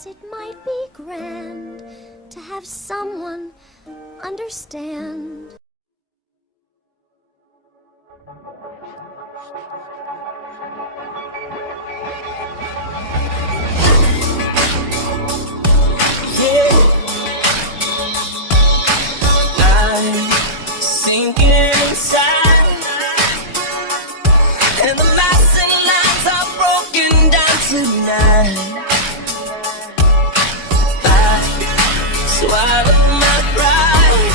Yes, it might be grand to have someone understand. I'm sinking inside, and the mountain lines are broken down tonight. I swallow my pride,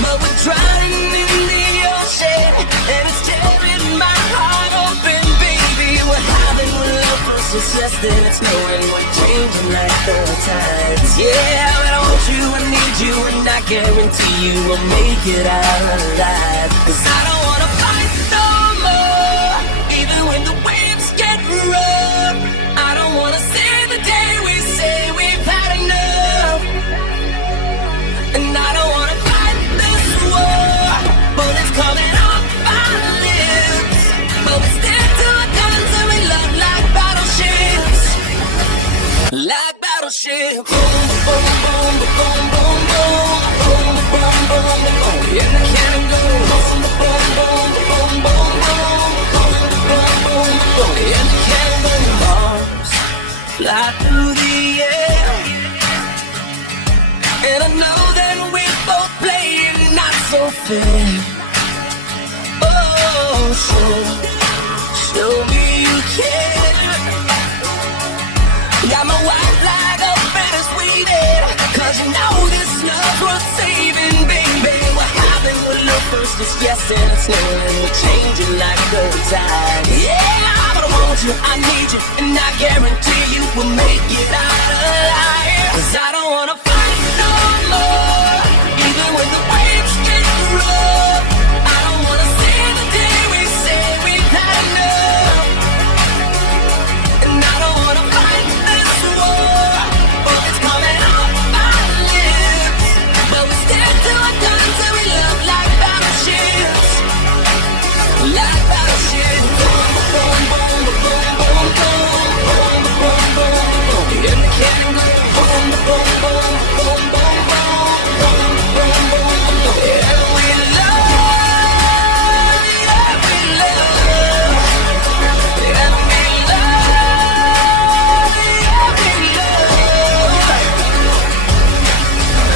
but we're drowning in the ocean, and it's tearing my heart open, baby. What happened when love was just yesterday? It's knowing we're changing like the tides. Yeah, but I want you, I need you, and I guarantee you will make it out alive. 'Cause I don't wanna fight no more, even when the waves get rough. I don't wanna see the day we say we've had enough. And I don't wanna fight this war, but it's coming off our lips. But we stick to our guns and we love like battleships. Like battleships. Boom, boom, boom, boom, boom, boom, boom, boom, boom, boom. And the cannon goes. Boom, boom, boom, boom, boom, boom, boom, boom, boom, boom. And the cannon goes. Bombs fly through the air, and I know that we're both playing not so fair. Oh, show me you care. Got my white flag up and it's waiting, 'cause you know this love worth saving, baby. What happened when love first is yes, and it's knowing we're changing like the tide. Yeah, but I want you, I need you, and I guarantee you will make it out alive. 'Cause I don't wanna fight no more, even when the waves get rough. I don't wanna see the day we say we've had enough. And I don't wanna fight this war, but it's coming off our lips. But we stick to our guns and we love like battleships. Like battleships. Boom, boom, boom, boom, boom, boom, boom, boom, boom, boom. And the cannon goes. Boom, boom, boom, boom, boom, boom, boom, boom, boom, boom. And we love, yeah, we love. And we love, yeah, we love.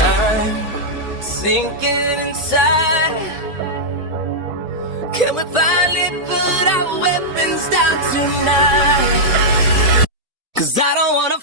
I'm sinking inside. Can we finally put our weapons down tonight? 'Cause I don't wanna